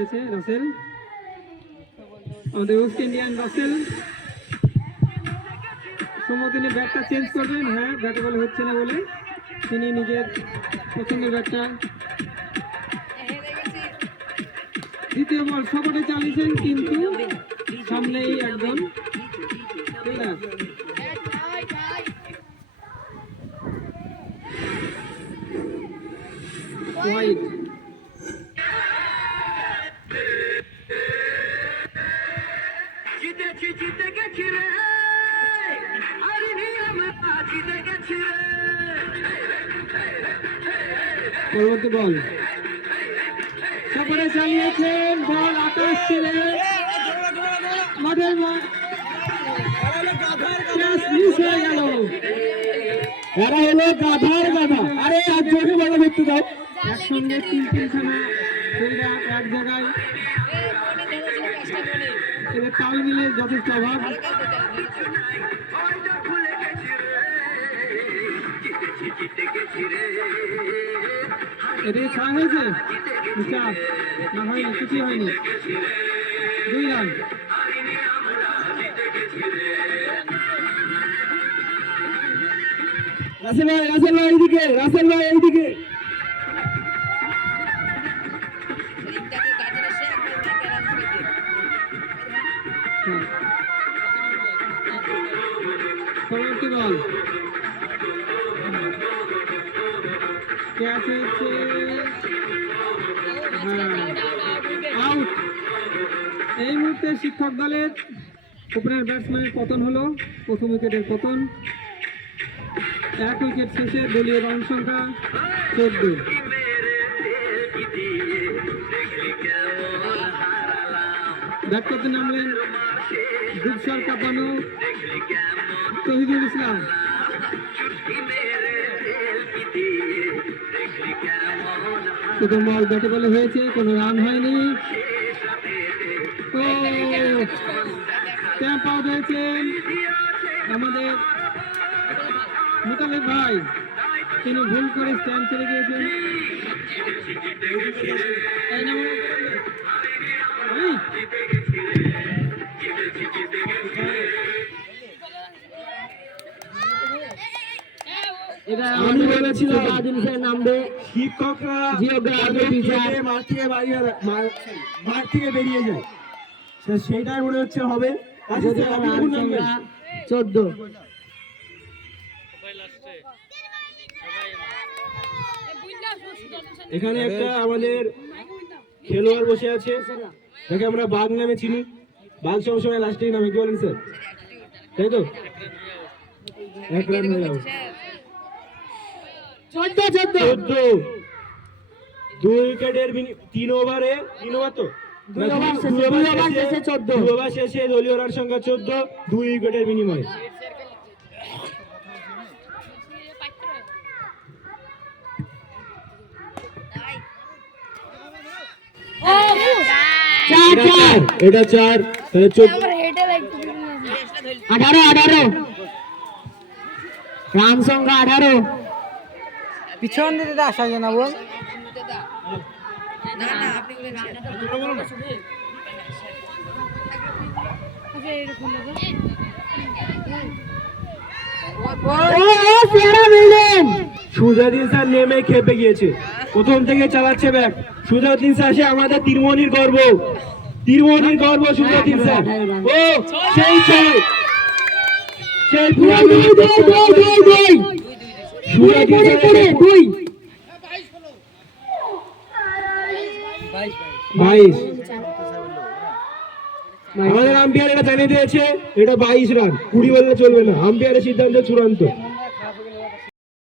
রাসেল, আমাদের West Indian Rasel সম্ভবত তিনি ব্যাটটা চেঞ্জ করবেন। হ্যাঁ, ব্যাটে বলে হচ্ছে না বলে তিনি নিজের পছন্দের ব্যাটটা দ্বিতীয় বল সপটে চালিয়েছেন, কিন্তু সামনেই একজন হোয়াইট। পরবর্তী বল সপরে চালিয়েছেন, বল আকাশ ছেড়ে মাঠের মিস হয়ে গেল। এরা হলো গাধার গাধা। আরে আর জোরে বলো মৃত্যু দাও। একসঙ্গে তিনখানা খেলরা এক জায়গায়, এদের তাল মিলে যথেষ্ট অভাব। এদিকে ছাড়া হয়েছে না, হয়নি, কিছুই হয়নি। 2 রান। রাসেল ভাই এইদিকে, রাসেল ভাই এইদিকে। পরবর্তী বল ক্যাচ হয়েছে, আউট। এই মুহূর্তে শিক্ষক দলের ওপেনার ব্যাটসম্যানের পতন হলো, প্রথম উইকেটের পতন। 1 উইকেট শেষে দলীয় রান সংখ্যা 14। ব্যাট করতে নামলেন দুধসর কাঁপানো তহিদুল ইসলাম। প্রথম বল ব্যাটে বলে হয়েছে, কোনো রান হয়নি। ও স্ট্যাম্প আউট হয়েছেন আমাদের মুতালিব ভাই, তিনি ভুল করে স্ট্যাম্প ছেড়ে গিয়েছেন। আমি বলেছিলাম নামবে শিক্ষকরা মাঠ থেকে বেরিয়ে যায়, সেইটাই মনে হচ্ছে হবে। 14। এখানে একটা আমাদের খেলোয়াড় বসে আছে, যাকে আমরা বাঘ নামে চিনি। বাঘ সবসময় লাস্টেই নামে, কি বলেন স্যার? তাই তো? 1 রান হয়ে যাবে। 14। 2 উইকেটের 3 ওভারে 3 ওভার তো 2 ওভার শেষে দলীয় রান সংখ্যা 14, 2 উইকেটের বিনিময়ে। এটা 4, তাহলে 18 রান সংখ্যা 18। পিছন দিতে আসা যায় না বল। সুজাউদ্দিন স্যার নেমে খেপে গিয়েছে, প্রথম থেকে চালাচ্ছে ব্যাট। সুজাউদ্দিন স্যার সে আমাদের তিরমণির গর্ব, সুজাউদ্দিন স্যার। ও সেই আমাদের আম্পায়ার এটা জানিয়ে দিয়েছে, এটা 22 রান, 20 বললে চলবে না। আম্পায়ারের সিদ্ধান্ত চূড়ান্ত।